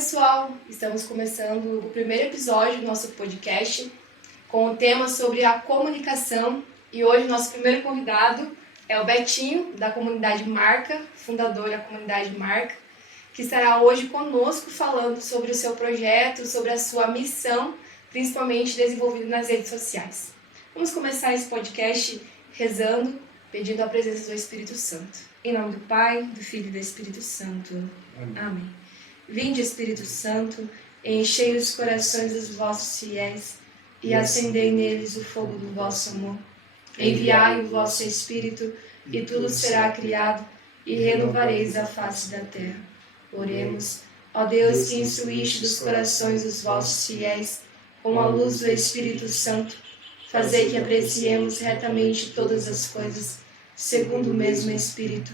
pessoal! Estamos começando o primeiro episódio do nosso podcast com o tema sobre a comunicação e hoje nosso primeiro convidado é o Betinho, da comunidade Marca, fundador da comunidade Marca, que estará hoje conosco falando sobre o seu projeto, sobre a sua missão, principalmente desenvolvida nas redes sociais. Vamos começar esse podcast rezando, pedindo a presença do Espírito Santo. Em nome do Pai, do Filho e do Espírito Santo. Amém. Vinde, Espírito Santo, enchei os corações dos vossos fiéis e acendei neles o fogo do vosso amor. Enviai o vosso Espírito e tudo será criado e renovareis a face da terra. Oremos, ó Deus que instruíste dos corações dos vossos fiéis com a luz do Espírito Santo, fazei que apreciemos retamente todas as coisas, segundo o mesmo Espírito,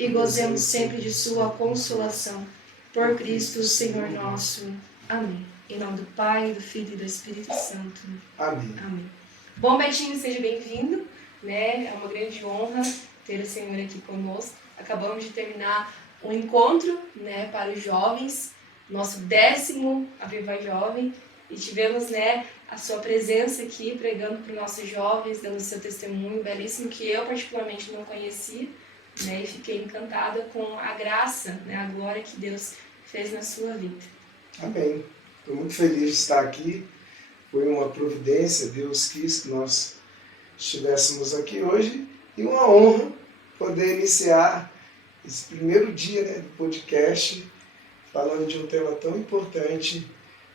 e gozemos sempre de sua consolação. Por Cristo, Senhor nosso. Amém. Em nome do Pai, do Filho e do Espírito Santo. Amém. Amém. Bom, Betinho, seja bem-vindo. É uma grande honra ter o Senhor aqui conosco. Acabamos de terminar um encontro para os jovens, nosso 10º Aviva Jovem, e tivemos a sua presença aqui pregando para os nossos jovens, dando o seu testemunho belíssimo, que eu particularmente não conhecia, e fiquei encantada com a graça, a glória que Deus fez na sua vida. Amém. Estou muito feliz de estar aqui. Foi uma providência, Deus quis que nós estivéssemos aqui hoje e uma honra poder iniciar esse primeiro dia do podcast falando de um tema tão importante.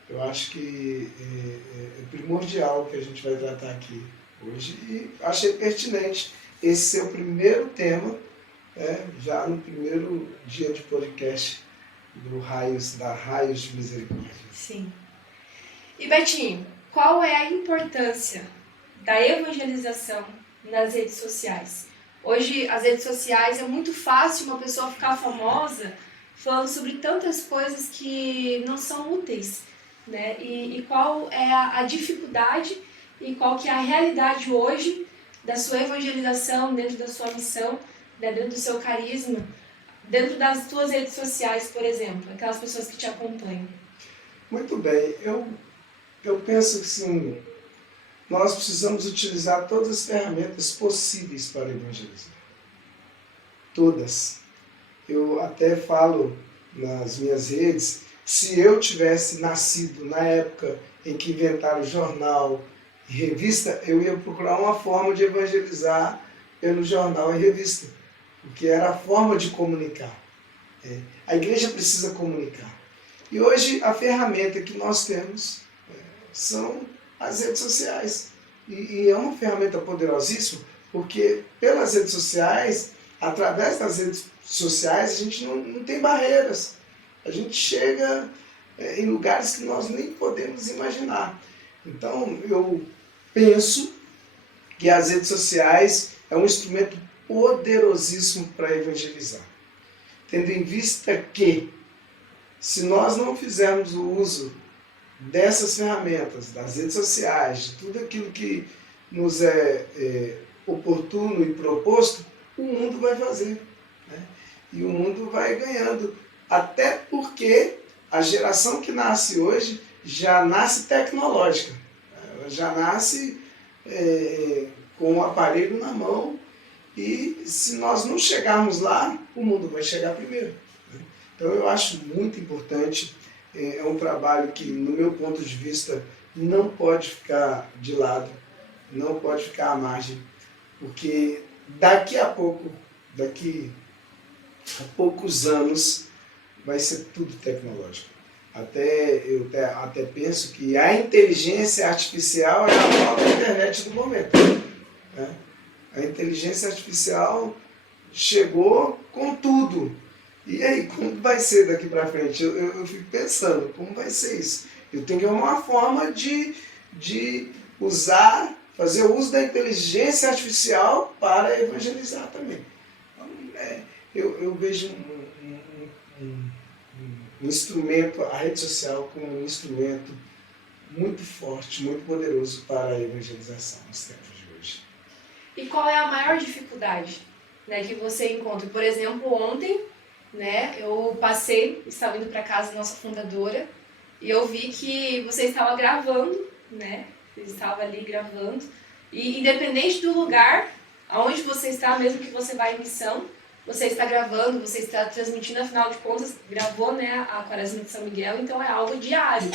Eu acho que é primordial que a gente vai tratar aqui hoje e achei pertinente esse ser o primeiro tema, já no primeiro dia de podcast da Raios de Misericórdia. Sim. E Betinho, qual é a importância da evangelização nas redes sociais? Hoje, as redes sociais é muito fácil uma pessoa ficar famosa falando sobre tantas coisas que não são úteis, E qual é a dificuldade e qual que é a realidade hoje da sua evangelização, dentro da sua missão, dentro do seu carisma, dentro das suas redes sociais, por exemplo, aquelas pessoas que te acompanham? Muito bem. Eu penso que sim, nós precisamos utilizar todas as ferramentas possíveis para evangelizar. Todas. Eu até falo nas minhas redes, se eu tivesse nascido na época em que inventaram jornal e revista, eu ia procurar uma forma de evangelizar pelo jornal e revista, porque era a forma de comunicar. A igreja precisa comunicar. E hoje a ferramenta que nós temos são as redes sociais. E é uma ferramenta poderosíssima, porque pelas redes sociais, através das redes sociais, a gente não tem barreiras. A gente chega em lugares que nós nem podemos imaginar. Então, eu penso que as redes sociais é um instrumento poderosíssimo para evangelizar. Tendo em vista que, se nós não fizermos o uso dessas ferramentas, das redes sociais, de tudo aquilo que nos é oportuno e proposto, o mundo vai fazer. E o mundo vai ganhando. Até porque a geração que nasce hoje já nasce tecnológica. Ela já nasce com o aparelho na mão. E se nós não chegarmos lá, o mundo vai chegar primeiro. Então eu acho muito importante, é um trabalho que, no meu ponto de vista, não pode ficar de lado, não pode ficar à margem, porque daqui a poucos anos, vai ser tudo tecnológico. Eu até penso que a inteligência artificial é a nova internet do momento. A inteligência artificial chegou com tudo. E aí, como vai ser daqui para frente? Eu fico pensando, como vai ser isso? Eu tenho que arrumar uma forma de fazer o uso da inteligência artificial para evangelizar também. Então, eu vejo um instrumento, a rede social, como um instrumento muito forte, muito poderoso para a evangelização nos tempos de hoje. E qual é a maior dificuldade que você encontra? Por exemplo, ontem né? Eu estava indo para casa da nossa fundadora e eu vi que você estava gravando, né? Você estava ali gravando e independente do lugar aonde você está, mesmo que você vá em missão, você está gravando, você está transmitindo, afinal de contas, gravou, né, a Quaresma de São Miguel, então é algo diário,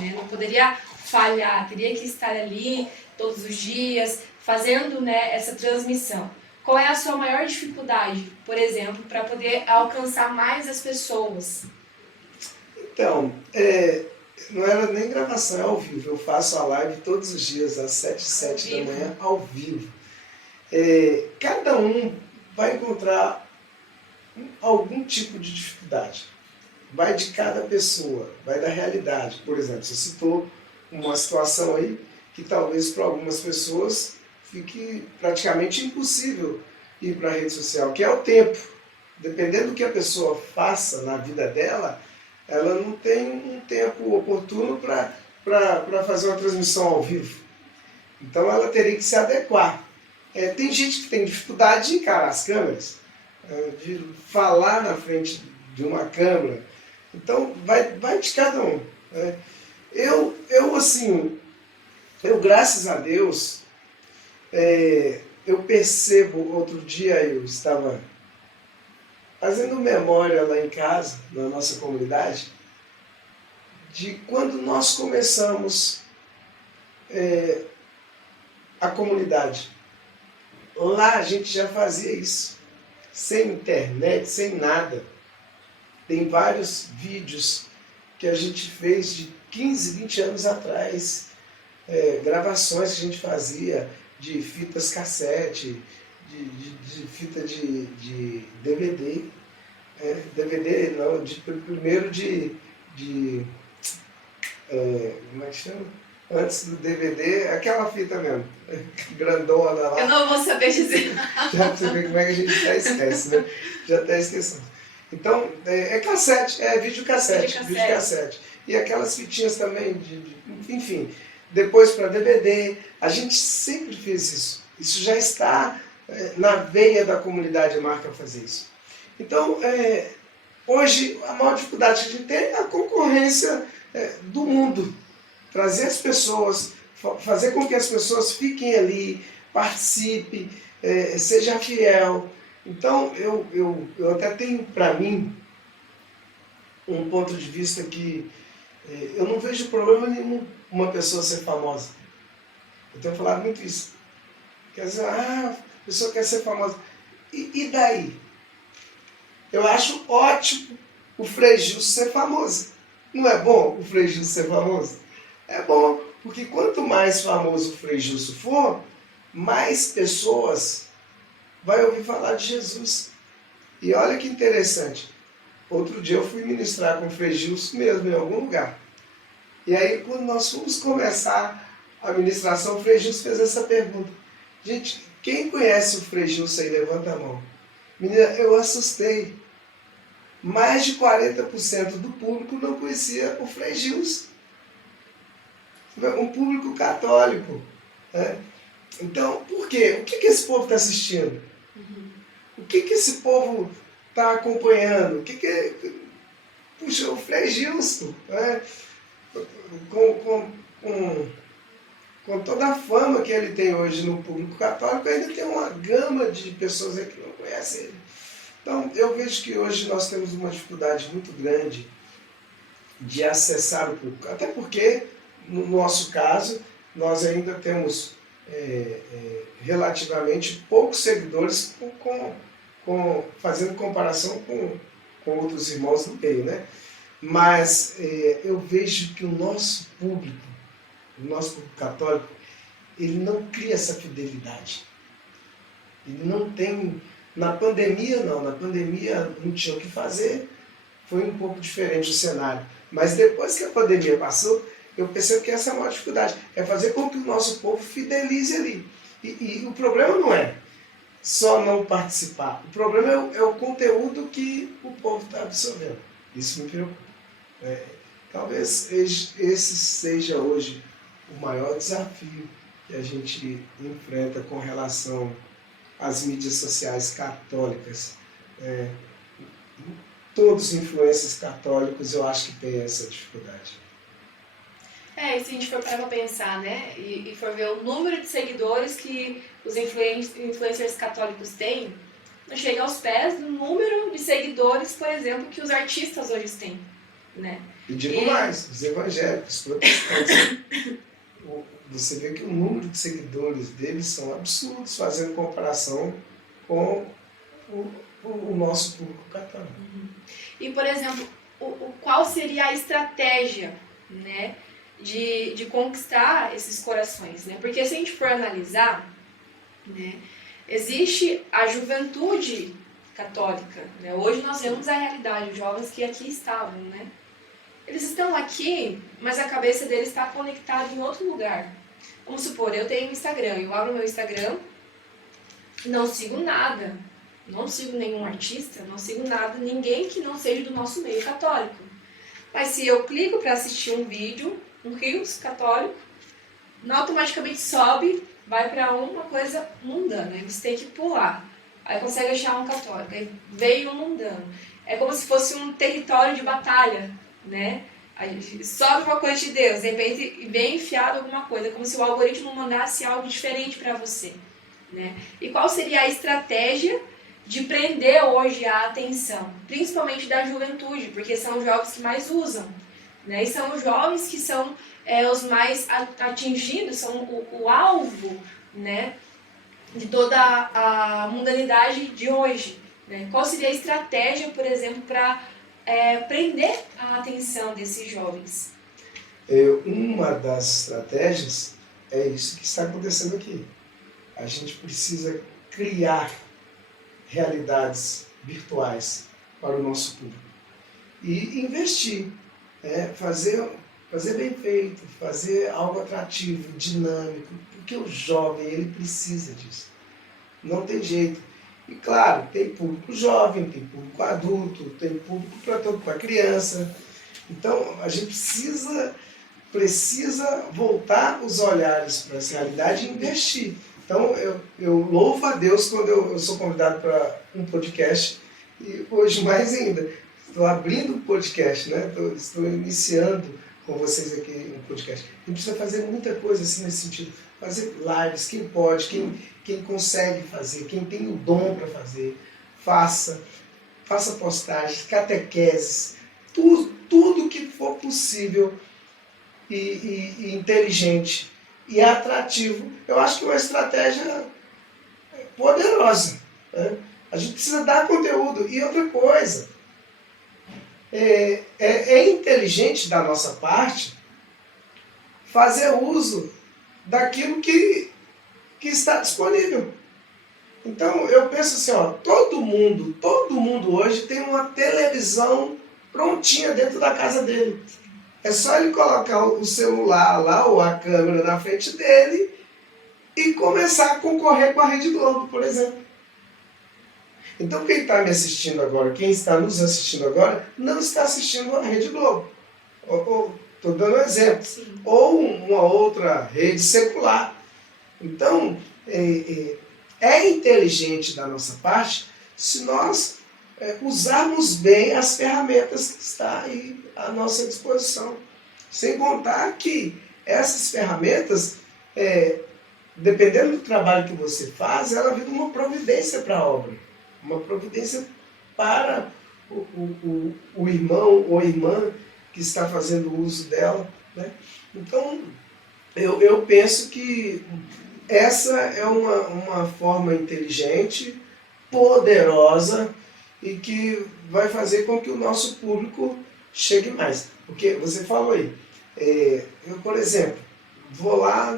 né? Não poderia falhar, teria que estar ali todos os dias, fazendo, né, essa transmissão. Qual é a sua maior dificuldade, por exemplo, para poder alcançar mais as pessoas? Então, não era nem gravação, é ao vivo. Eu faço a live todos os dias, às 7h07 da manhã, ao vivo. Cada um vai encontrar algum tipo de dificuldade. Vai de cada pessoa, vai da realidade. Por exemplo, você citou uma situação aí que talvez para algumas pessoas fique praticamente impossível ir para a rede social, que é o tempo. Dependendo do que a pessoa faça na vida dela, ela não tem um tempo oportuno para fazer uma transmissão ao vivo. Então ela teria que se adequar. Tem gente que tem dificuldade de encarar as câmeras, de falar na frente de uma câmera. Então vai de cada um. Eu graças a Deus, eu percebo, outro dia eu estava fazendo memória lá em casa, na nossa comunidade, de quando nós começamos a comunidade. Lá a gente já fazia isso, sem internet, sem nada. Tem vários vídeos que a gente fez de 15, 20 anos atrás, gravações que a gente fazia de fitas cassete, de fita de DVD. DVD não, primeiro como é que chama? Antes do DVD, aquela fita mesmo, grandona lá. Eu não vou saber dizer. Já você vê como é que a gente até esquece, né? Já até esquecendo. Então, cassete, videocassete. E aquelas fitinhas também, enfim, depois para DVD. A gente sempre fez isso. Isso já está na veia da comunidade marca fazer isso. Então, hoje, a maior dificuldade que a gente tem é a concorrência do mundo. Trazer as pessoas, fazer com que as pessoas fiquem ali, participem, seja fiel. Então, eu até tenho para mim um ponto de vista que eu não vejo problema nenhum uma pessoa ser famosa. Eu tenho falado muito isso. Quer dizer, a pessoa quer ser famosa. E daí? Eu acho ótimo o Frei Gilson ser famoso. Não é bom o Frei Gilson ser famoso? É bom, porque quanto mais famoso o Frei Gilson for, mais pessoas vai ouvir falar de Jesus. E olha que interessante. Outro dia eu fui ministrar com o Frei Gilson mesmo, em algum lugar. E aí, quando nós fomos começar a ministração, o Frei Gilson fez essa pergunta. Gente, quem conhece o Frei Gilson aí? Levanta a mão. Menina, eu assustei. Mais de 40% do público não conhecia o Frei Gilson. Um público católico. Né? Então, por quê? O que esse povo está assistindo? O que esse povo está acompanhando? Puxa, o Frei Gilson, né? Com toda a fama que ele tem hoje no público católico, ainda tem uma gama de pessoas aí que não conhecem ele. Então, eu vejo que hoje nós temos uma dificuldade muito grande de acessar o público. Até porque, no nosso caso, nós ainda temos relativamente poucos seguidores fazendo comparação com outros irmãos do meio, né? Mas eu vejo que o nosso público católico, ele não cria essa fidelidade. Ele não tem... Na pandemia, não. Na pandemia não tinha o que fazer. Foi um pouco diferente o cenário. Mas depois que a pandemia passou, eu percebo que essa é a maior dificuldade. É fazer com que o nosso povo fidelize ali. E o problema não é só não participar. O problema é o conteúdo que o povo está absorvendo. Isso me preocupa. Talvez esse seja hoje o maior desafio que a gente enfrenta com relação às mídias sociais católicas. todos os influencers católicos eu acho que têm essa dificuldade. E se a gente for parar pra pensar, né, e for ver o número de seguidores que os influencers católicos têm, não chega aos pés do número de seguidores, por exemplo, que os artistas hoje têm, né? E digo mais, os evangélicos, protestantes, você vê que o número de seguidores deles são absurdos, fazendo comparação com o nosso público católico. E, por exemplo, qual seria a estratégia, né, de conquistar esses corações, né? Porque se a gente for analisar, né, existe a juventude católica, né? Hoje nós vemos a realidade, os jovens que aqui estavam, né? Eles estão aqui, mas a cabeça deles está conectada em outro lugar. Vamos supor, eu tenho um Instagram, eu abro meu Instagram, não sigo nada, não sigo nenhum artista, não sigo nada, ninguém que não seja do nosso meio católico. Mas se eu clico para assistir um vídeo, um Reels católico, automaticamente sobe, vai para uma coisa mundana, aí você tem que pular. Aí consegue achar um católico, aí veio um mundano. É como se fosse um território de batalha, né? Aí sobe uma coisa de Deus, de repente vem enfiado alguma coisa, como se o algoritmo mandasse algo diferente para você, né? E qual seria a estratégia de prender hoje a atenção, principalmente da juventude, porque são os jovens que mais usam, né? E são os jovens que são os mais atingidos, são o alvo, né, de toda a mundanidade de hoje, né? Qual seria a estratégia, por exemplo, para prender a atenção desses jovens? Uma das estratégias é isso que está acontecendo aqui. A gente precisa criar realidades virtuais para o nosso público e investir, fazer bem feito, fazer algo atrativo, dinâmico, porque o jovem ele precisa disso. Não tem jeito. E claro, tem público jovem, tem público adulto, tem público para criança. Então a gente precisa voltar os olhares para essa realidade e investir. Então eu louvo a Deus quando eu sou convidado para um podcast e hoje mais ainda. Estou abrindo um podcast, né? Estou iniciando com vocês aqui um podcast. A gente precisa fazer muita coisa assim nesse sentido. Fazer lives, quem pode, quem consegue fazer, quem tem o dom para fazer, faça postagens, catequeses, tudo que for possível e inteligente e atrativo. Eu acho que é uma estratégia poderosa, né? A gente precisa dar conteúdo. E outra coisa, é inteligente da nossa parte fazer uso daquilo que está disponível. Então eu penso assim, todo mundo hoje tem uma televisão prontinha dentro da casa dele. É só ele colocar o celular lá ou a câmera na frente dele e começar a concorrer com a Rede Globo, por exemplo. Então quem está me assistindo agora, quem está nos assistindo agora, não está assistindo a Rede Globo. Estou dando um exemplo. Sim. Ou uma outra rede secular. Então, é inteligente da nossa parte se nós usarmos bem as ferramentas que estão aí à nossa disposição. Sem contar que essas ferramentas, dependendo do trabalho que você faz, ela vira uma providência para a obra. Uma providência para o irmão ou irmã que está fazendo uso dela, né? Então, eu penso que essa é uma forma inteligente, poderosa e que vai fazer com que o nosso público chegue mais. Porque você falou aí, eu, por exemplo, vou lá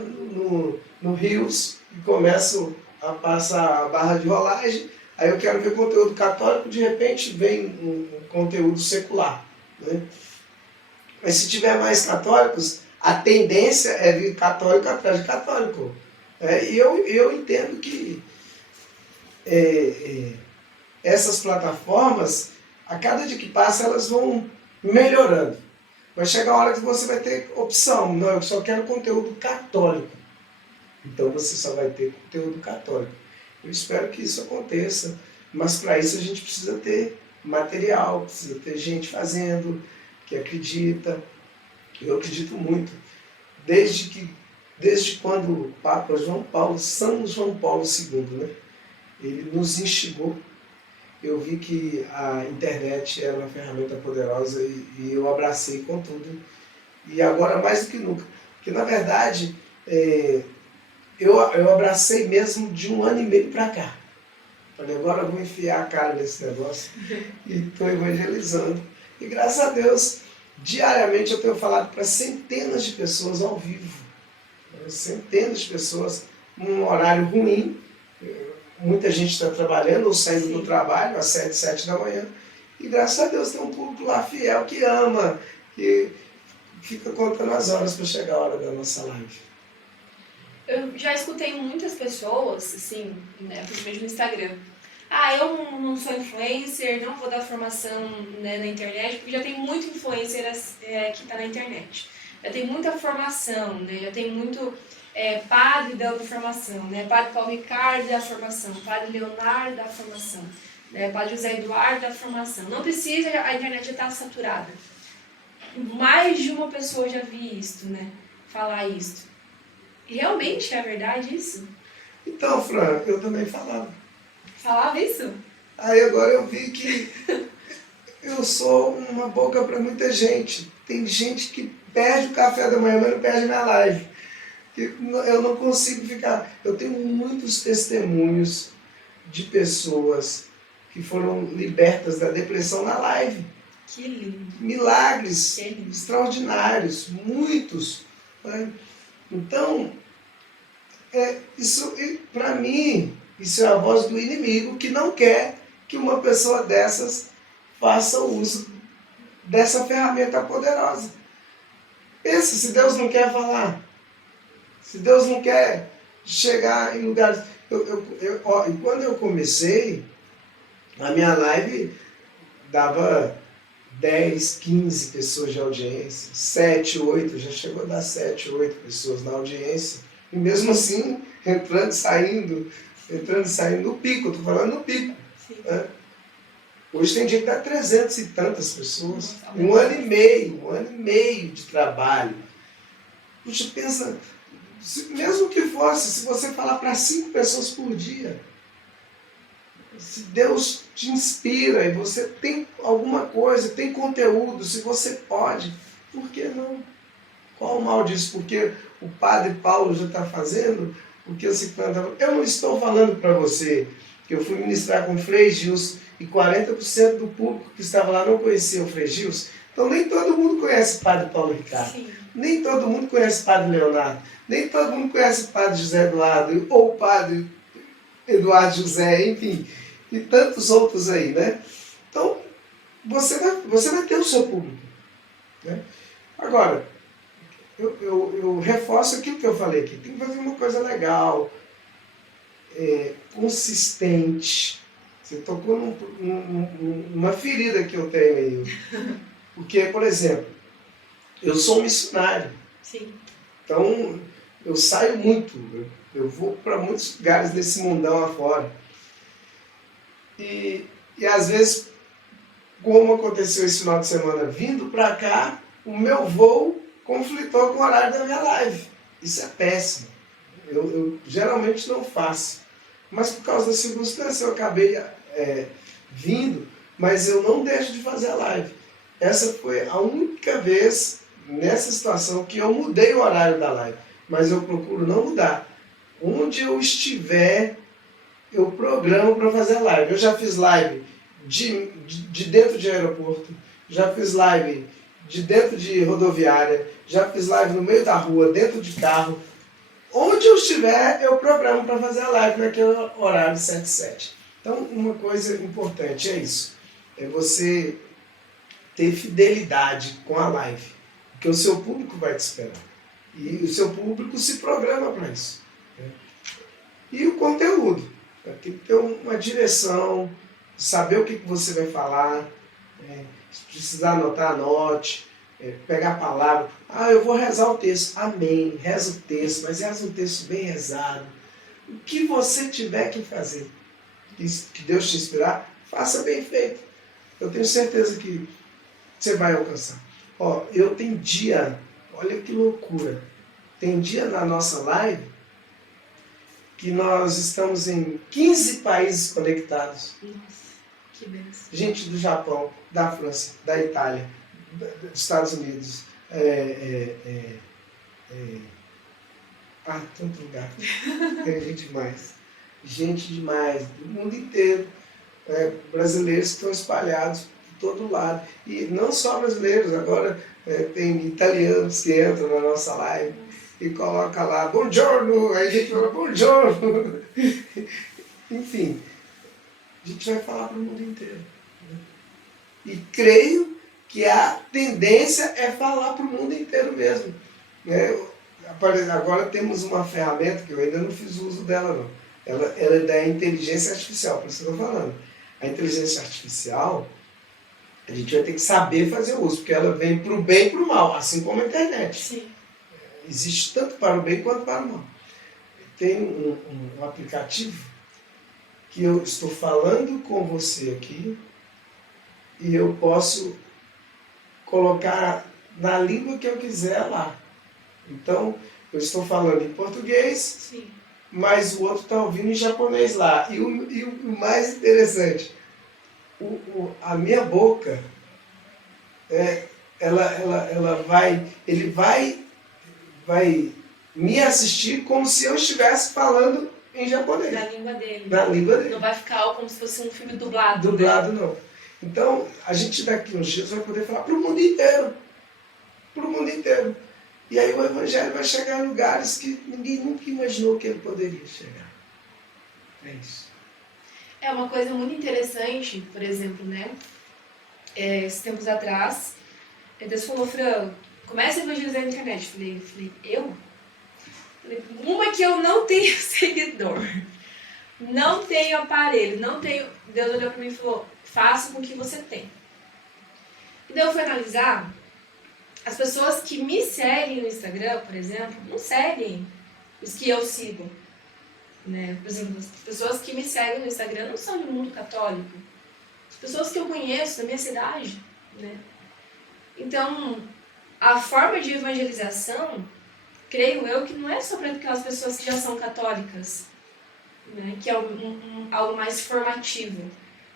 no Reels e começo a passar a barra de rolagem, aí eu quero ver conteúdo católico, de repente vem um conteúdo secular, né? Mas se tiver mais católicos, a tendência é vir católico atrás de católico. E eu entendo que essas plataformas, a cada dia que passa, elas vão melhorando. Vai chegar a hora que você vai ter opção. Não, eu só quero conteúdo católico. Então você só vai ter conteúdo católico. Eu espero que isso aconteça, mas para isso a gente precisa ter material, precisa ter gente fazendo, que acredita. Eu acredito muito. Desde quando o Papa João Paulo, São João Paulo II, né, ele nos instigou, eu vi que a internet era uma ferramenta poderosa e eu abracei com tudo. E agora mais do que nunca. Porque, na verdade, eu abracei mesmo de 1 ano e meio para cá. Falei, agora eu vou enfiar a cara nesse negócio e estou evangelizando. E graças a Deus, diariamente eu tenho falado para centenas de pessoas ao vivo. Centenas de pessoas num horário ruim. Muita gente está trabalhando ou saindo do trabalho às 7, 7 da manhã. E graças a Deus tem um público lá fiel que ama, que fica contando as horas para chegar a hora da nossa live. Eu já escutei muitas pessoas, assim, né, principalmente no Instagram. Eu não sou influencer, não vou dar formação, né, na internet, porque já tem muito influencer que está na internet. Já tem muita formação, né, já tem muito padre dando formação, né, padre Paulo Ricardo da formação, padre Leonardo da formação, né, padre José Eduardo da formação. Não precisa, a internet já está saturada. Mais de uma pessoa já vi isto, né, falar isto. Realmente é verdade isso? Então, Fran, eu também falava. Falava isso? Aí agora eu vi que eu sou uma boca para muita gente. Tem gente que perde o café da manhã, mas não perde minha live. Eu não consigo ficar... Eu tenho muitos testemunhos de pessoas que foram libertas da depressão na live. Que lindo. Milagres Que lindo. extraordinários, muitos. Né? Então, isso, para mim, isso é a voz do inimigo que não quer que uma pessoa dessas faça uso dessa ferramenta poderosa. Pensa, se Deus não quer falar, se Deus não quer chegar em lugares... E quando eu comecei, a minha live dava 10, 15 pessoas de audiência, 7, 8, já chegou a dar 7, 8 pessoas na audiência. E mesmo assim, entrando e saindo no pico, estou falando no pico. Né? Hoje tem dia que dá 300 e tantas pessoas. Nossa, 1 ano e meio de trabalho. Puxa, pensa, mesmo que fosse, se você falar para 5 pessoas por dia, se Deus te inspira e você tem alguma coisa, tem conteúdo, se você pode, por que não? Qual o mal disso? Porque o padre Paulo já está fazendo, porque o ciclano está... Eu não estou falando para você que eu fui ministrar com o Frei Gilson e 40% do público que estava lá não conhecia o Frei Gilson. Então nem todo mundo conhece o padre Paulo Ricardo. Sim. Nem todo mundo conhece o padre Leonardo. Nem todo mundo conhece o padre José Eduardo ou o padre Eduardo José, enfim, e tantos outros aí, né? Então, você vai ter o seu público. Né? Agora, eu reforço aquilo que eu falei aqui. Tem que fazer uma coisa legal, consistente. Você tocou numa ferida que eu tenho aí. Porque, por exemplo, eu sou um missionário. Sim. Então, eu saio muito. Eu vou para muitos lugares desse mundão afora. E às vezes, como aconteceu esse final de semana, vindo para cá, o meu voo conflitou com o horário da minha live. Isso é péssimo. Eu geralmente não faço. Mas por causa da circunstância eu acabei vindo, mas eu não deixo de fazer a live. Essa foi a única vez nessa situação que eu mudei o horário da live. Mas eu procuro não mudar. Onde eu estiver, eu programo para fazer a live. Eu já fiz live de dentro de aeroporto, já fiz live de dentro de rodoviária, já fiz live no meio da rua, dentro de carro. Onde eu estiver, eu programo para fazer a live naquele horário de 7 7. Então, uma coisa importante é isso. É você ter fidelidade com a live. Porque o seu público vai te esperar. E o seu público se programa para isso. Né? E o conteúdo. Tem que ter uma direção, saber o que você vai falar. Se precisar anotar, anote. Pegar a palavra. Eu vou rezar o texto. Amém. Reza o texto, mas reza um texto bem rezado. O que você tiver que fazer, que Deus te inspirar, faça bem feito. eu tenho certeza que você vai alcançar. Ó, eu tenho dia, olha que loucura, tem dia na nossa live que nós estamos em 15 países conectados. Nossa, que benção. Gente do Japão, da França, da Itália, dos Estados Unidos, tanto lugar. Tem gente demais. Gente demais, do mundo inteiro. Brasileiros que estão espalhados por todo lado. E não só brasileiros, agora tem italianos que entram na nossa live e coloca lá, buongiorno, aí a gente fala, buongiorno. Enfim, a gente vai falar para o mundo inteiro. Né? E creio que a tendência é falar para o mundo inteiro mesmo. Né? Agora temos uma ferramenta que eu ainda não fiz uso dela não. Ela é da inteligência artificial, por isso que eu estou falando. A inteligência artificial, a gente vai ter que saber fazer uso, porque ela vem para o bem e para o mal, assim como a internet. Sim. Existe tanto para o bem quanto para o mal. Tem um aplicativo que eu estou falando com você aqui e eu posso colocar na língua que eu quiser lá. Então, eu estou falando em português, Sim. mas o outro está ouvindo em japonês lá. E o mais interessante, a minha boca, ele vai me assistir como se eu estivesse falando em japonês. Na língua dele. Na língua dele. Não vai ficar como se fosse um filme dublado. Dublado, né? Não. Então, a gente daqui uns dias vai poder falar para o mundo inteiro. Para o mundo inteiro. E aí o Evangelho vai chegar em lugares que ninguém nunca imaginou que ele poderia chegar. É isso. É uma coisa muito interessante, por exemplo, né? Esses tempos atrás, Deus falou, Fran, comece a evangelizar na internet. Falei, eu? Falei, uma que eu não tenho seguidor, não tenho aparelho, não tenho... Deus olhou para mim e falou, faça com o que você tem. E daí eu fui analisar, as pessoas que me seguem no Instagram, por exemplo, não seguem os que eu sigo. Né? Por exemplo, as pessoas que me seguem no Instagram não são do mundo católico. As pessoas que eu conheço da minha cidade. Né? Então, a forma de evangelização, creio eu, que não é só para aquelas pessoas que já são católicas, né? Que é algo mais formativo.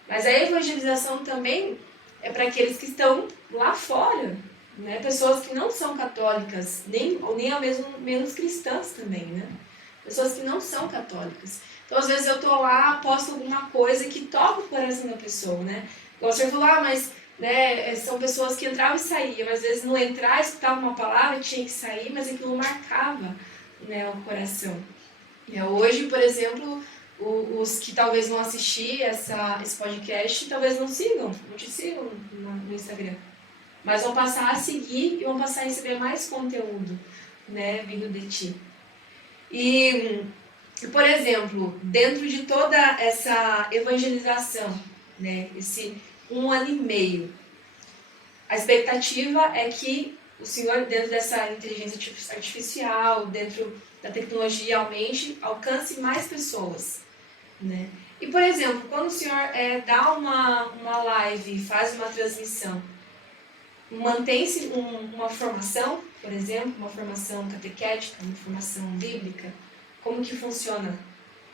Mas a evangelização também é para aqueles que estão lá fora. Né? Pessoas que não são católicas, nem ao mesmo menos cristãs também, né? Pessoas que não são católicas. Então, às vezes eu tô lá, posto alguma coisa que toca o coração da pessoa, né? Igual você falou, mas né, são pessoas que entravam e saíam. Às vezes no entrar, escutava uma palavra, tinha que sair, mas aquilo marcava, né, o coração. Hoje, por exemplo, os que talvez vão assistir esse podcast, talvez não te sigam no Instagram. Mas vão passar a seguir e vão passar a receber mais conteúdo, né, vindo de ti. E, por exemplo, dentro de toda essa evangelização, né, esse 1 ano e meio, a expectativa é que o Senhor, dentro dessa inteligência artificial, dentro da tecnologia, alcance mais pessoas. Né? E, por exemplo, quando o Senhor dá uma live, faz uma transmissão, mantém-se uma formação, por exemplo, uma formação catequética, uma formação bíblica? Como que funciona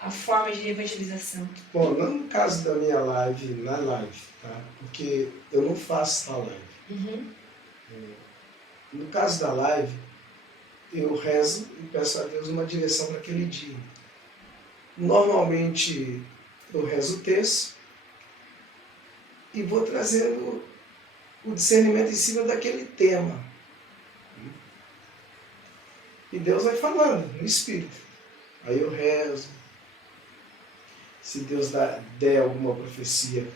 a forma de evangelização? Bom, não no caso da minha live, na live, tá? Porque eu não faço a live. Uhum. No caso da live, eu rezo e peço a Deus uma direção para aquele dia. Normalmente eu rezo o texto e vou trazendo o discernimento em cima daquele tema. E Deus vai falando no Espírito. Aí eu rezo. Se Deus der alguma profecia,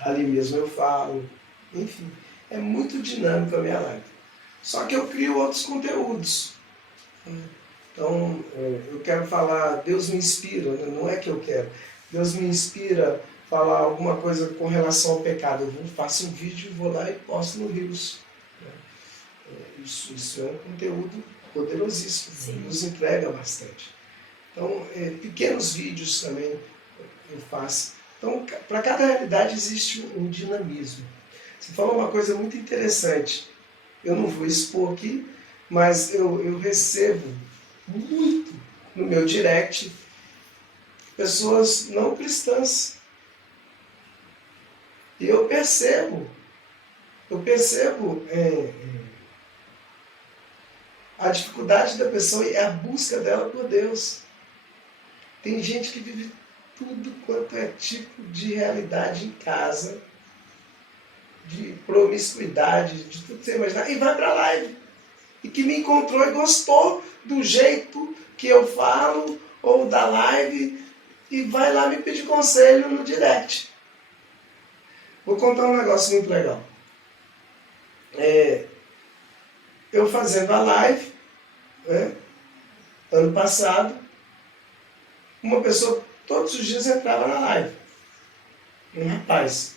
ali mesmo eu falo. Enfim, é muito dinâmico a minha live. Só que eu crio outros conteúdos. Então, eu quero falar, Deus me inspira, não é que eu quero. Deus me inspira falar alguma coisa com relação ao pecado. Eu faço um vídeo, vou lá e posto no Rios. Isso é um conteúdo poderosíssimo. Sim. Nos entrega bastante. Então, pequenos vídeos também eu faço. Então, para cada realidade existe um dinamismo. Você falou uma coisa muito interessante. Eu não vou expor aqui, mas eu recebo muito no meu direct pessoas não cristãs. E eu percebo a dificuldade da pessoa e a busca dela por Deus. Tem gente que vive tudo quanto é tipo de realidade em casa, de promiscuidade, de tudo que você imaginar, e vai para a live. E que me encontrou e gostou do jeito que eu falo, ou da live, e vai lá me pedir conselho no direct. Vou contar um negócio muito legal. Eu fazendo a live, né, ano passado, uma pessoa todos os dias entrava na live. Um rapaz.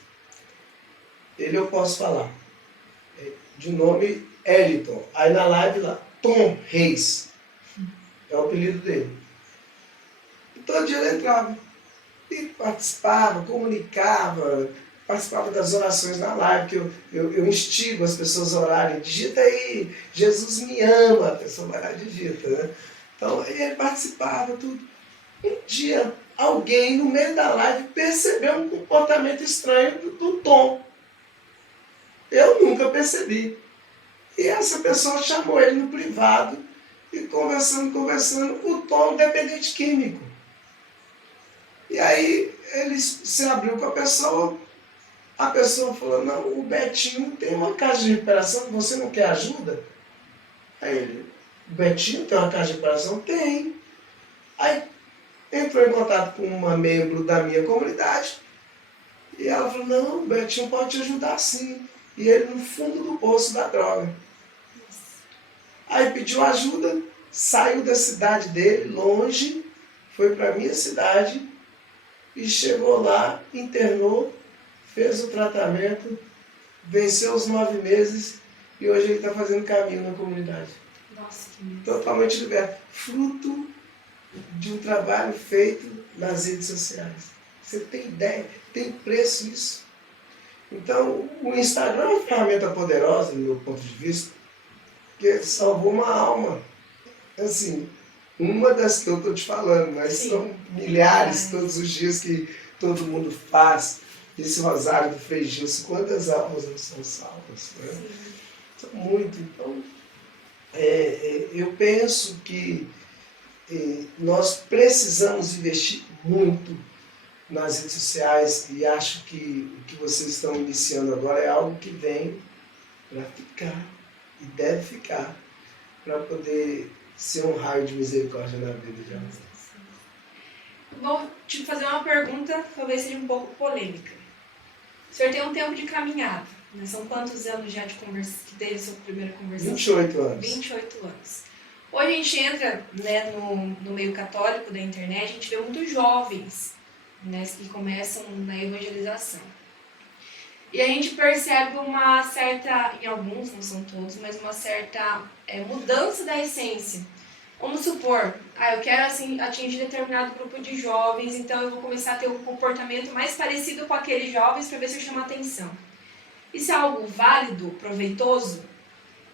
Ele eu posso falar. De nome Eliton. Aí na live lá, Tom Reis. É o apelido dele. E todo dia ele entrava. E participava, comunicava, participava das orações na live, que eu instigo as pessoas a orarem. Digita aí, Jesus me ama. A pessoa vai lá e digita, né? Então ele participava, tudo. Um dia, alguém no meio da live percebeu um comportamento estranho do Tom. Eu nunca percebi. E essa pessoa chamou ele no privado e conversando, o Tom dependente químico. E aí ele se abriu com a pessoa falou, não, o Betinho tem uma casa de recuperação, você não quer ajuda? Aí ele, o Betinho tem uma casa de recuperação? Tem. Aí entrou em contato com uma membro da minha comunidade e ela falou, não, o Betinho pode te ajudar sim. E ele no fundo do poço da droga. Aí pediu ajuda, saiu da cidade dele, longe, foi para a minha cidade e chegou lá, internou, fez o tratamento, venceu os 9 meses e hoje ele está fazendo caminho na comunidade. Nossa, que lindo. Totalmente liberto. Fruto de um trabalho feito nas redes sociais. Você tem ideia? Tem preço isso? Então, o Instagram é uma ferramenta poderosa, do meu ponto de vista, que salvou uma alma. Assim, uma das que eu estou te falando, mas sim, são milhares todos os dias que todo mundo faz. Esse rosário do Frei Gilson, quantas almas não são salvas? Né? São muito. Então, eu penso que nós precisamos investir muito nas redes sociais e acho que o que vocês estão iniciando agora é algo que vem para ficar e deve ficar para poder ser um raio de misericórdia na vida de alguém. Vou te fazer uma pergunta, talvez seja um pouco polêmica. O senhor tem um tempo de caminhada, né? São quantos anos já de conversa, que desde a sua primeira conversão? 28 anos. 28 anos. Hoje a gente entra, né, no meio católico da internet, a gente vê muitos jovens, né, que começam na evangelização. E a gente percebe uma certa, em alguns, não são todos, mas uma certa mudança da essência. Vamos supor, eu quero assim, atingir determinado grupo de jovens, então eu vou começar a ter um comportamento mais parecido com aqueles jovens para ver se eu chamo atenção. Isso é algo válido, proveitoso?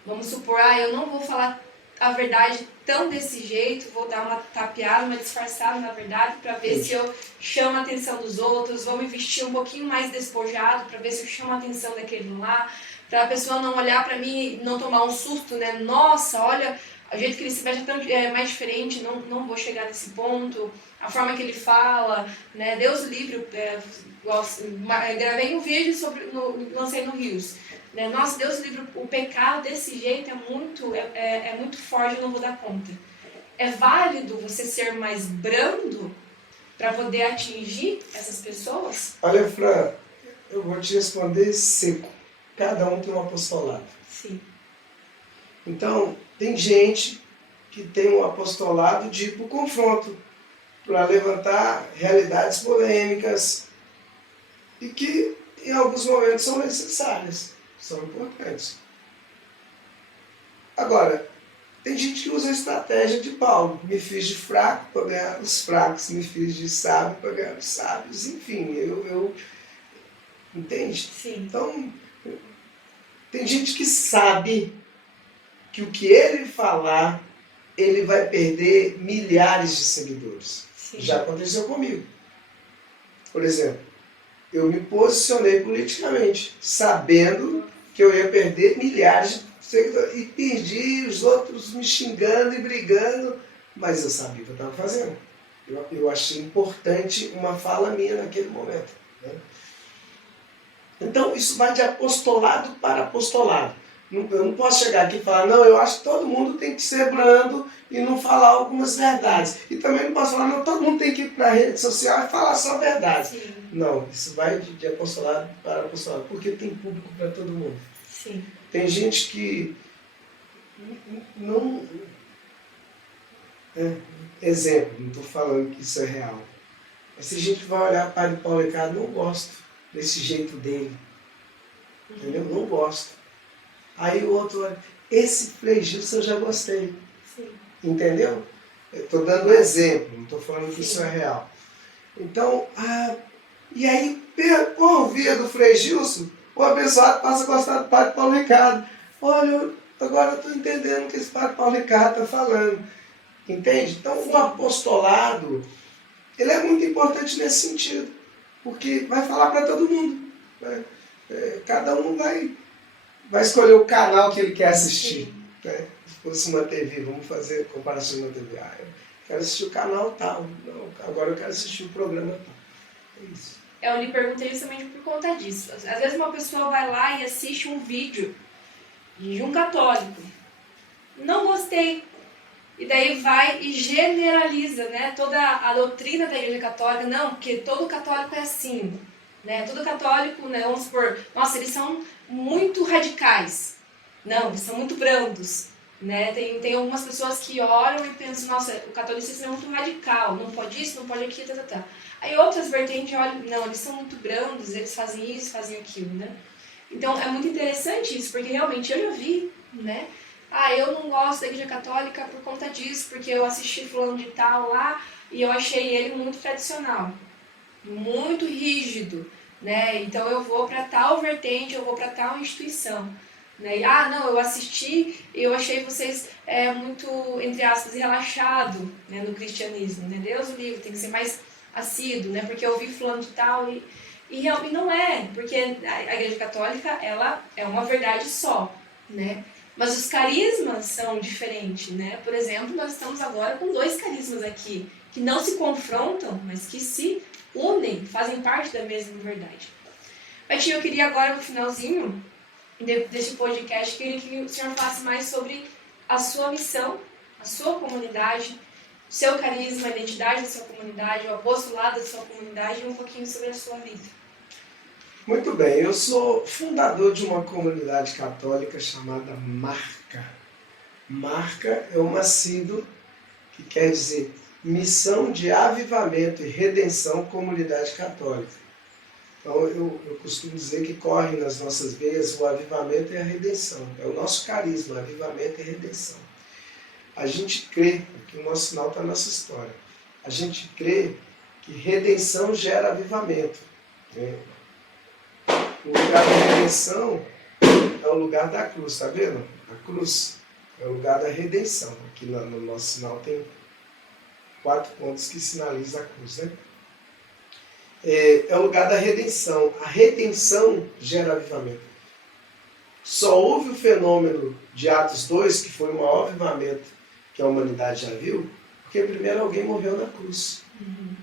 Vamos supor, eu não vou falar a verdade tão desse jeito, vou dar uma tapeada, uma disfarçada na verdade, para ver se eu chamo a atenção dos outros, vou me vestir um pouquinho mais despojado, para ver se eu chamo a atenção daquele lá, para a pessoa não olhar para mim e não tomar um susto, né? Nossa, olha, o jeito que ele se veste é mais diferente, não vou chegar nesse ponto, a forma que ele fala, né? Deus livre, gravei um vídeo lancei no Rios. Nossa, Deus livre, o pecado desse jeito é muito forte, eu não vou dar conta. É válido você ser mais brando para poder atingir essas pessoas? Olha, Fran, eu vou te responder seco. Cada um tem um apostolado. Sim. Então, tem gente que tem um apostolado de ir para o confronto, para levantar realidades polêmicas e que em alguns momentos são necessárias. São importantes. Agora, Tem gente que usa a estratégia de Paulo. Me fiz de fraco para ganhar os fracos, me fiz de sábio para ganhar os sábios. Enfim, entende? Sim. Então, tem gente que sabe que o que ele falar, ele vai perder milhares de seguidores. Sim. Já aconteceu comigo. Por exemplo, eu me posicionei politicamente, sabendo que eu ia perder milhares de seguidores. E perdi os outros me xingando e brigando, mas eu sabia o que eu estava fazendo. Eu achei importante uma fala minha naquele momento. Né? Então, isso vai de apostolado para apostolado. Eu não posso chegar aqui e falar, não, eu acho que todo mundo tem que ser brando e não falar algumas verdades. E também não posso falar, não, todo mundo tem que ir para a rede social e falar só a verdade. Sim. Não, isso vai de apostolado para apostolado, porque tem público para todo mundo. Sim. Tem gente que não... exemplo, não estou falando que isso é real. Mas tem gente que vai olhar para o Paulo Ricardo, não gosto desse jeito dele. Entendeu? Não gosto. Aí o outro olha, esse Frei Gilson eu já gostei. Sim. Entendeu? Eu estou dando exemplo, não estou falando que isso é real. Então, e aí, por via do Frei Gilson, o abençoado passa a gostar do Padre Paulo Ricardo. Olha, agora eu estou entendendo o que esse Padre Paulo Ricardo está falando. Entende? Então, o apostolado, ele é muito importante nesse sentido, porque vai falar para todo mundo. Né? Cada um vai escolher o canal que ele quer assistir. Né? Se fosse uma TV, vamos fazer comparação com uma TV. Eu quero assistir o canal tal. Não, agora eu quero assistir o programa tal. É isso. Eu lhe perguntei justamente por conta disso. Às vezes uma pessoa vai lá e assiste um vídeo de um católico. Não gostei. E daí vai e generaliza, né, toda a doutrina da Igreja Católica. Não, porque todo católico é assim. Né? Todo católico, né, vamos supor, nossa, eles são muito radicais. Não, eles são muito brandos. Né? Tem algumas pessoas que olham e pensam, nossa, o catolicismo é muito radical, não pode isso, não pode aquilo, tá. Aí outras vertentes olham, não, eles são muito brandos, eles fazem isso, fazem aquilo, né? Então é muito interessante isso, porque realmente eu já vi, né? Eu não gosto da Igreja Católica por conta disso, porque eu assisti fulano de tal lá e eu achei ele muito tradicional, muito rígido, né? Então eu vou para tal vertente, eu vou para tal instituição. Né? Não, eu assisti e eu achei vocês muito, entre aspas, relaxado, né, no cristianismo, né? Deus o livre, tem que ser mais assíduo, né? Porque eu vi fulano de tal e realmente não é, porque a Igreja Católica, ela é uma verdade só, né? Mas os carismas são diferentes, né? Por exemplo, nós estamos agora com 2 carismas aqui, que não se confrontam, mas que se unem, fazem parte da mesma verdade. Betinho, eu queria agora, no finalzinho deste podcast, queria que o senhor falasse mais sobre a sua missão, a sua comunidade, o seu carisma, a identidade da sua comunidade, o apostolado da sua comunidade e um pouquinho sobre a sua vida. Muito bem, eu sou fundador de uma comunidade católica chamada Marca. Marca é uma sigla que quer dizer Missão de Avivamento e Redenção Comunidade Católica. Então, eu costumo dizer que corre nas nossas veias o avivamento e a redenção. É o nosso carisma, avivamento e redenção. A gente crê, aqui o nosso sinal está na nossa história, a gente crê que redenção gera avivamento. Né? O lugar da redenção é o lugar da cruz, está vendo? A cruz é o lugar da redenção. Aqui no nosso sinal tem 4 pontos que sinalizam a cruz, né? É o lugar da redenção. A redenção gera avivamento. Só houve o fenômeno de Atos 2, que foi o maior avivamento que a humanidade já viu, porque primeiro alguém morreu na cruz. Uhum.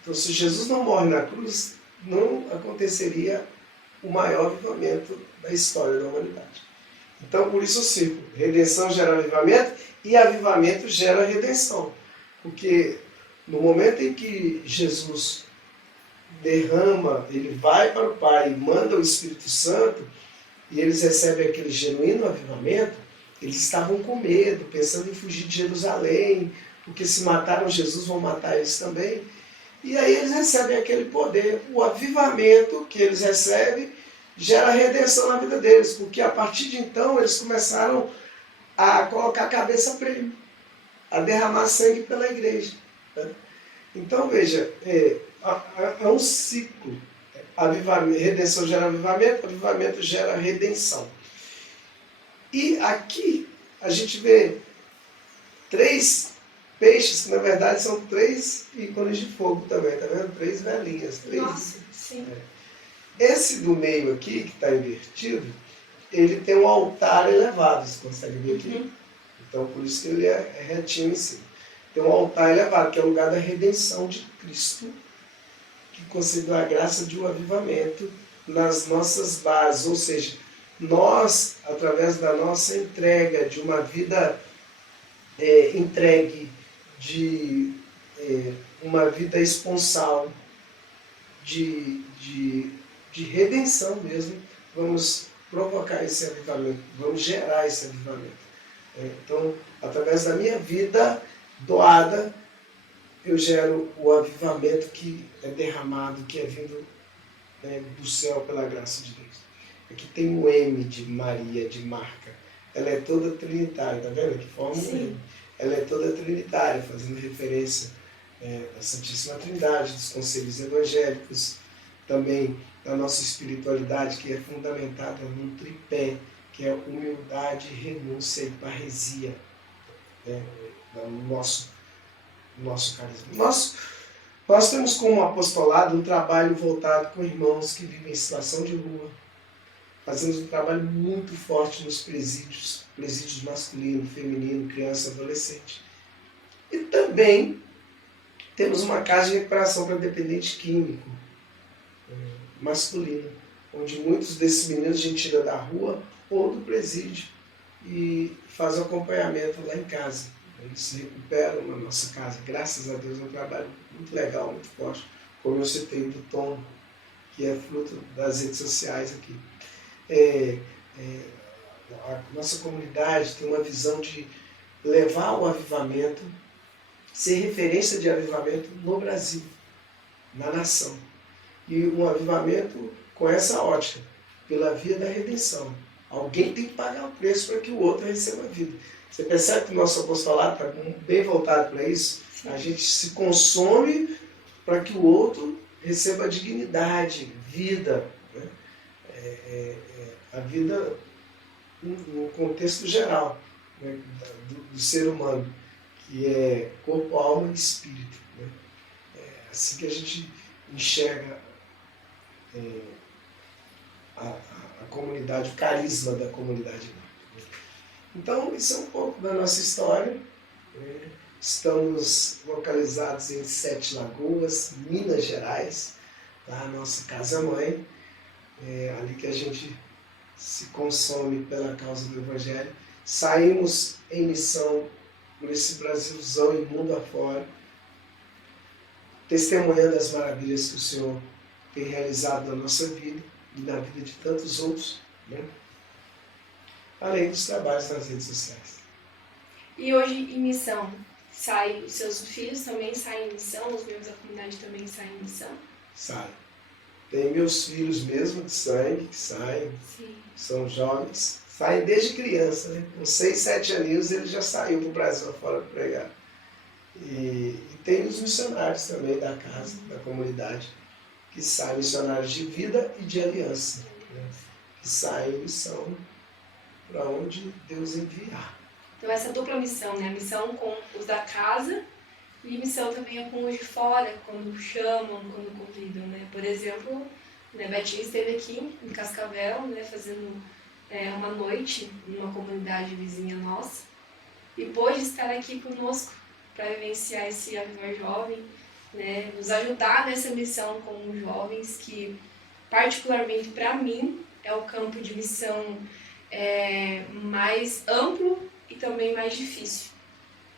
Então, se Jesus não morre na cruz, não aconteceria o maior avivamento da história da humanidade. Então, por isso o círculo. Redenção gera avivamento e avivamento gera redenção. Porque no momento em que Jesus derrama, ele vai para o Pai e manda o Espírito Santo, e eles recebem aquele genuíno avivamento, eles estavam com medo, pensando em fugir de Jerusalém, porque se mataram Jesus, vão matar eles também. E aí eles recebem aquele poder, o avivamento que eles recebem gera redenção na vida deles, porque a partir de então eles começaram a colocar a cabeça a prêmio, a derramar sangue pela igreja. Né? Então, veja, é um ciclo. Redenção gera avivamento gera redenção. E aqui a gente vê 3 peixes, que na verdade são 3 ícones de fogo também, tá vendo? 3 velhinhas. 3. Nossa, sim. Esse do meio aqui, que está invertido, ele tem um altar elevado, você consegue ver aqui? Uhum. Então, por isso que ele é retinho em cima. Tem um altar elevado, que é o lugar da redenção de Cristo, que concedeu a graça de um avivamento nas nossas bases. Ou seja, nós, através da nossa entrega, de uma vida entregue, de uma vida esponsal, de redenção mesmo, vamos provocar esse avivamento, vamos gerar esse avivamento. Então, através da minha vida doada, eu gero o avivamento que é derramado, que é vindo do céu pela graça de Deus. Aqui tem o M de Maria, de Marca. Ela é toda trinitária, tá vendo? Que forma o M. Ela é toda trinitária, fazendo referência à Santíssima Trindade, dos conselhos evangélicos, também da nossa espiritualidade, que é fundamentada num tripé, que é humildade, renúncia e parresia, no nosso carisma. Nós temos como apostolado um trabalho voltado com irmãos que vivem em situação de rua. Fazemos um trabalho muito forte nos presídios masculino, feminino, criança, adolescente. E também temos uma casa de recuperação para dependente químico, masculino, onde muitos desses meninos a gente tira da rua ou do presídio e faz o acompanhamento lá em casa. Eles se recuperam na nossa casa. Graças a Deus é um trabalho muito legal, muito forte, como eu citei do Tom, que é fruto das redes sociais aqui. A nossa comunidade tem uma visão de levar o avivamento, ser referência de avivamento no Brasil, na nação. E um avivamento com essa ótica, pela via da redenção. Alguém tem que pagar o preço para que o outro receba a vida. Você percebe que o nosso apostolado está bem voltado para isso? Sim. A gente se consome para que o outro receba dignidade, vida. Né? A vida no contexto geral, né? do ser humano, que é corpo, alma e espírito. Né? É assim que a gente enxerga a comunidade, o carisma da comunidade. Então, isso é um pouco da nossa história. Estamos localizados em Sete Lagoas, Minas Gerais, tá? A nossa casa-mãe, ali que a gente se consome pela causa do Evangelho. Saímos em missão por esse Brasilzão e mundo afora, testemunhando as maravilhas que o Senhor tem realizado na nossa vida e na vida de tantos outros, né? Além dos trabalhos nas redes sociais. E hoje em missão, os seus filhos também saem em missão, os membros da comunidade também saem em missão? Saem. Tem meus filhos mesmo de sangue que saem, Sim. São jovens, saem desde criança, né? Com 6, 7 aninhos ele já saiu para o Brasil fora para pregar. E tem os missionários também da casa, da comunidade, que saem, missionários de vida e de aliança, né? Que saem em missão para onde Deus enviar. Então essa dupla missão, né? A missão com os da casa e missão também é com os de fora, quando chamam, quando convidam, né? Por exemplo, né, Betinho esteve aqui em Cascavel, né, fazendo uma noite numa comunidade vizinha nossa e pôde estar aqui conosco para vivenciar esse Avivar Jovem, né? Nos ajudar nessa missão com os jovens, que particularmente para mim é o campo de missão mais amplo e também mais difícil,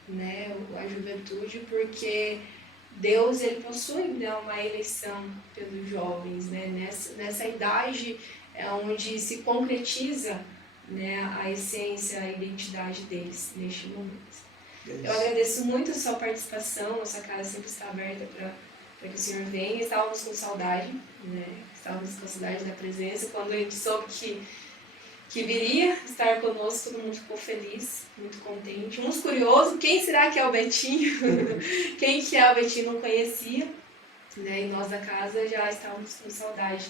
né? A juventude, porque Deus ele possui, né, uma eleição pelos jovens, né? Nessa idade é onde se concretiza, né, a essência, a identidade deles neste momento. Eu agradeço muito a sua participação, nossa casa sempre está aberta para que o senhor venha. Estávamos com saudade, né? Estávamos com saudade da presença. Quando a gente soube que que viria estar conosco, todo mundo ficou feliz, muito contente. Uns curiosos, quem será que é o Betinho? Quem que é o Betinho não conhecia, né? E nós da casa já estávamos com saudade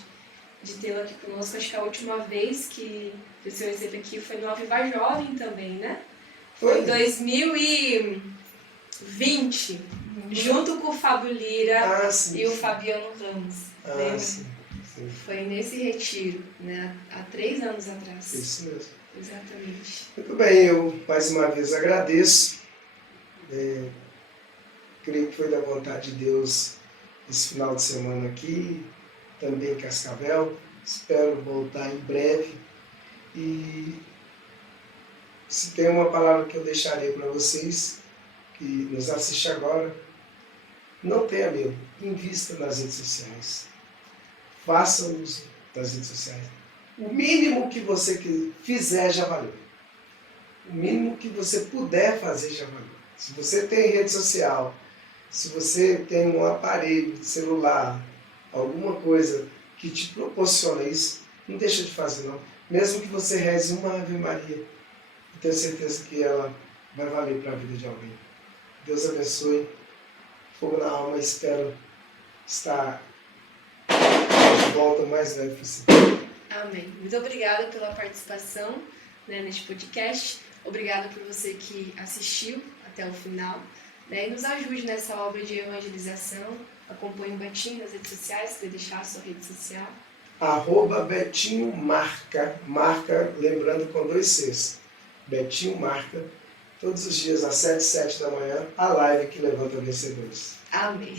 de tê-lo aqui conosco. Acho que a última vez que o senhor esteve aqui foi no Avivar Jovem também, né? Foi em 2020, junto com o Fábio Lira e o Fabiano Ramos. Lembra? Sim. Foi nesse retiro, né? Há 3 anos atrás. Isso mesmo. Exatamente. Muito bem, eu mais uma vez agradeço. Creio que foi da vontade de Deus esse final de semana aqui, também em Cascavel. Espero voltar em breve. E se tem uma palavra que eu deixarei para vocês, que nos assistem agora, não tenha medo, invista nas redes sociais. Faça uso das redes sociais. O mínimo que você fizer já valeu. O mínimo que você puder fazer já valeu. Se você tem rede social, se você tem um aparelho de celular, alguma coisa que te proporciona isso, não deixa de fazer não. Mesmo que você reze uma Ave Maria, eu tenho certeza que ela vai valer para a vida de alguém. Deus abençoe. Fogo na alma, espero estar de volta o mais breve possível. Amém. Muito obrigada pela participação, né, neste podcast. Obrigada por você que assistiu até o final, né, e nos ajude nessa obra de evangelização. Acompanhe o Betinho nas redes sociais, se deixar a sua rede social. @Betinho Marca, lembrando com 2 Cs. Betinho Marca, todos os dias às 7 da manhã, a live que levanta vencedores. Amém.